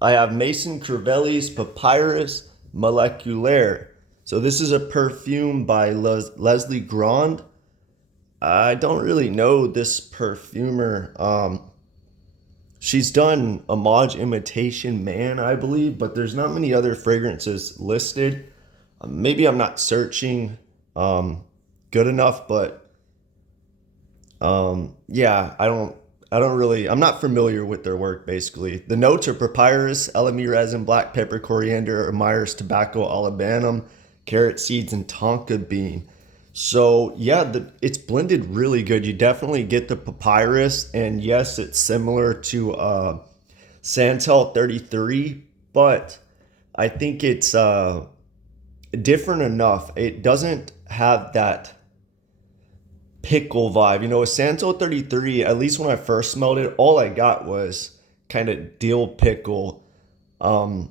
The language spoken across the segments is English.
I have Mason Crivelli's Papyrus Moleculaire. So this is a perfume by Leslie Grand. I don't really know this perfumer. She's done Homage Imitation Man, I believe, but there's not many other fragrances listed. Maybe I'm not searching good enough, but yeah, I don't really, I'm not familiar with their work basically. The notes are papyrus, elemi resin, black pepper, coriander, Myers tobacco, olibanum, carrot seeds, and tonka bean. So yeah, it's blended really good. You definitely get the papyrus, and yes, it's similar to Santal 33, but I think it's different enough. It doesn't have that pickle vibe. You know, with Santo 33, at least when I first smelled it, all I got was kind of dill pickle. Um,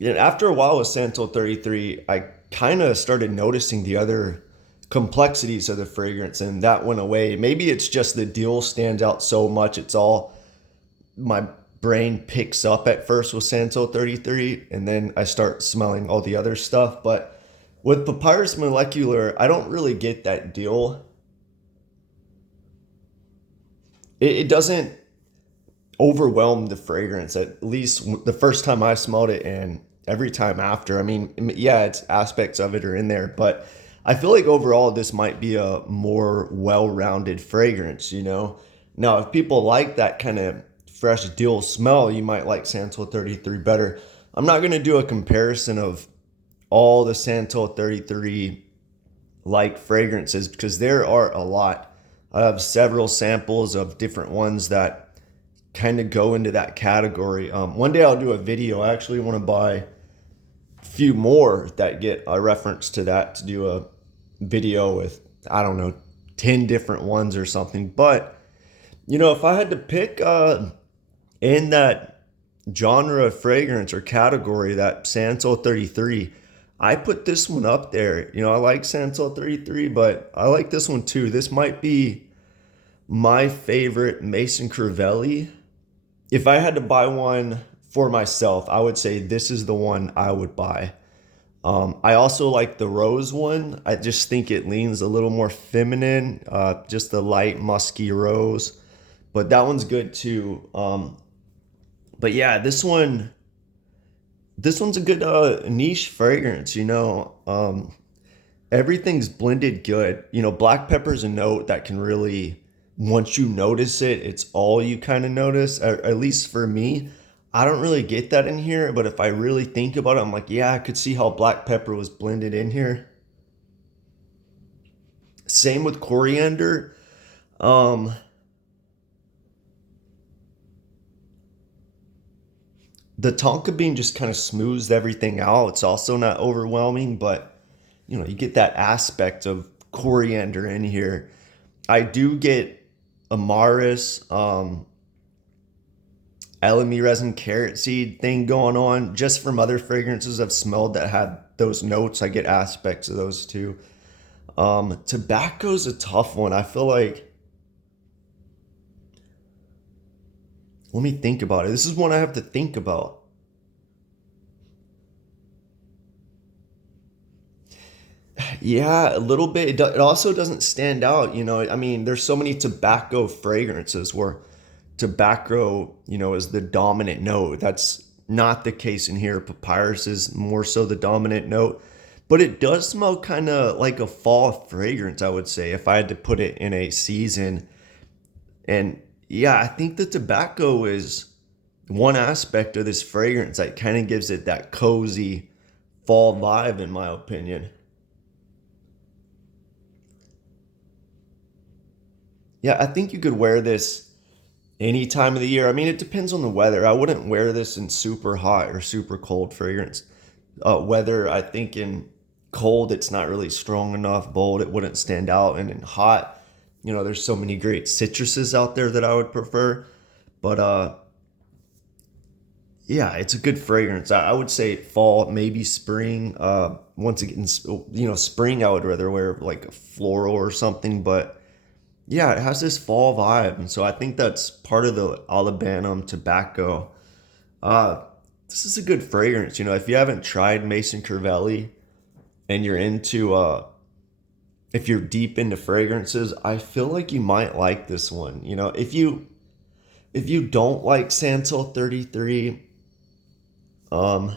and after a while with Santo 33, I kind of started noticing the other complexities of the fragrance, and that went away. Maybe it's just the dill stands out so much. It's all my brain picks up at first with Santo 33, and then I start smelling all the other stuff. But with Papyrus Moleculaire, I don't really get that dill. It doesn't overwhelm the fragrance, at least the first time I smelled it and every time after. I mean, yeah, it's aspects of it are in there, but I feel like overall this might be a more well-rounded fragrance, you know? Now, if people like that kind of fresh dill smell, you might like Santal 33 better. I'm not going to do a comparison of all the Santal 33 like fragrances because there are a lot. I have several samples of different ones that kind of go into that category. One day I'll do a video. I actually want to buy a few more that get a reference to that to do a video with, I don't know, 10 different ones or something. But, you know, if I had to pick in that genre of fragrance or category, that Santal 33, I put this one up there. You know, I like Santal 33, but I like this one too. This might be my favorite Mason Crivelli. If I had to buy one for myself, I would say this is the one I would buy. I also like the rose one. I just think it leans a little more feminine, just the light musky rose. But that one's good too. But yeah, this one's a good niche fragrance. You know, everything's blended good. You know, black pepper's a note that can really, once you notice it, it's all you kind of notice. At least for me, I don't really get that in here. But if I really think about it, I'm like, yeah, I could see how black pepper was blended in here. Same with coriander. Um, the tonka bean just kind of smooths everything out. It's also not overwhelming, but you know, you get that aspect of coriander in here. I do get Amaris, elemi resin, carrot seed thing going on just from other fragrances I've smelled that had those notes. I get aspects of those too. Tobacco's a tough one. I feel like, let me think about it. This is one I have to think about. Yeah, a little bit. It also doesn't stand out, you know. I mean, there's so many tobacco fragrances where tobacco, you know, is the dominant note. That's not the case in here. Papyrus is more so the dominant note, but it does smell kind of like a fall fragrance, I would say, if I had to put it in a season. And yeah, I think the tobacco is one aspect of this fragrance that kind of gives it that cozy fall vibe, in my opinion. Yeah, I think you could wear this any time of the year. I mean, it depends on the weather. I wouldn't wear this in super hot or super cold fragrance weather. I think in cold, it's not really strong enough. Bold, it wouldn't stand out. And in hot, you know, there's so many great citruses out there that I would prefer. But yeah, it's a good fragrance. I would say fall, maybe spring. Once again, you know, spring, I would rather wear like a floral or something. But yeah, it has this fall vibe, and so I think that's part of the Alabama tobacco. Uh, this is a good fragrance. If you haven't tried Mason Crivelli and you're into if you're deep into fragrances, I feel like you might like this one. If you don't like Santal 33, um,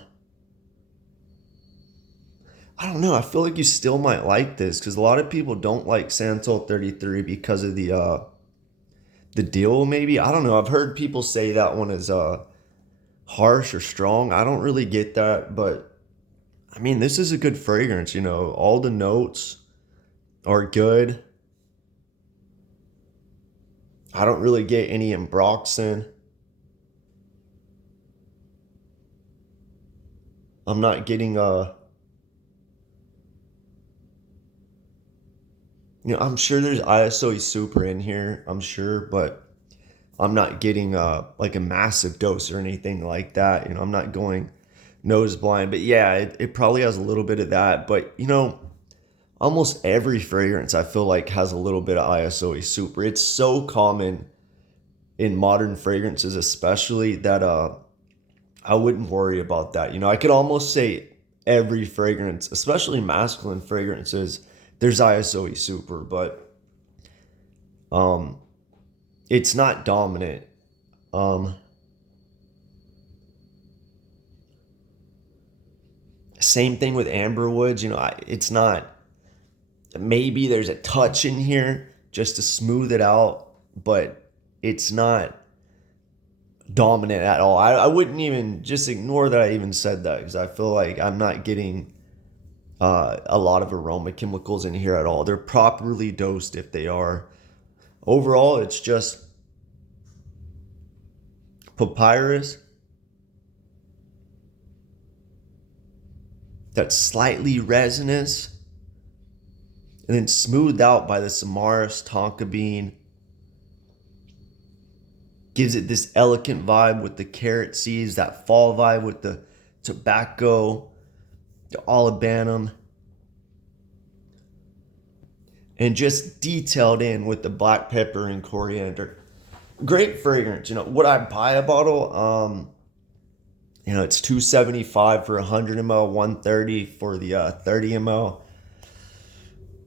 I don't know. I feel like you still might like this because a lot of people don't like Santal 33 because of the deal. Maybe I don't know. I've heard people say that one is harsh or strong. I don't really get that, but I mean, this is a good fragrance. All the notes are good. I don't really get any ambroxan. I'm not getting I'm sure there's ISO super in here, I'm sure, but I'm not getting like a massive dose or anything like that. I'm not going nose blind, but yeah, it probably has a little bit of that. But almost every fragrance I feel like has a little bit of ISO super. It's so common in modern fragrances, especially that I wouldn't worry about that. I could almost say every fragrance, especially masculine fragrances, there's ISO super, but um, it's not dominant. Um, Same thing with amberwoods. It's not. Maybe there's a touch in here just to smooth it out, but it's not dominant at all. I wouldn't even just ignore that I even said that because I feel like I'm not getting a lot of aroma chemicals in here at all. They're properly dosed if they are. Overall, it's just Papyrus that's slightly resinous and then smoothed out by the Samaras tonka bean. Gives it this elegant vibe with the carrot seeds, that fall vibe with the tobacco, the olibanum, and just detailed in with the black pepper and coriander. Great fragrance. Would I buy a bottle? It's $275 for 100 ml, $130 for the 30 ml.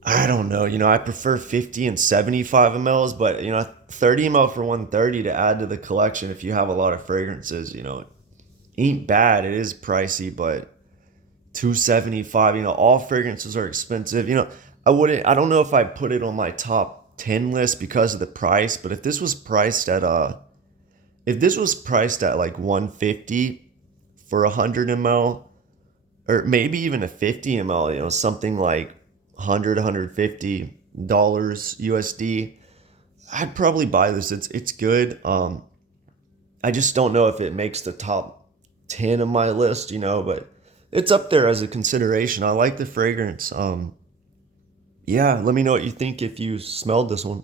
I don't know. I prefer 50 and 75 mLs, but 30 ml for 130 to add to the collection if you have a lot of fragrances. Ain't bad. It is pricey, but 275. All fragrances are expensive. I don't know if I put it on my top 10 list because of the price, but if this was priced at like 150 for 100 ml, or maybe even a 50 ml, something like 150 dollars USD, I'd probably buy this. It's good. I just don't know if it makes the top 10 of my list, but it's up there as a consideration. I like the fragrance. Yeah, let me know what you think if you smelled this one.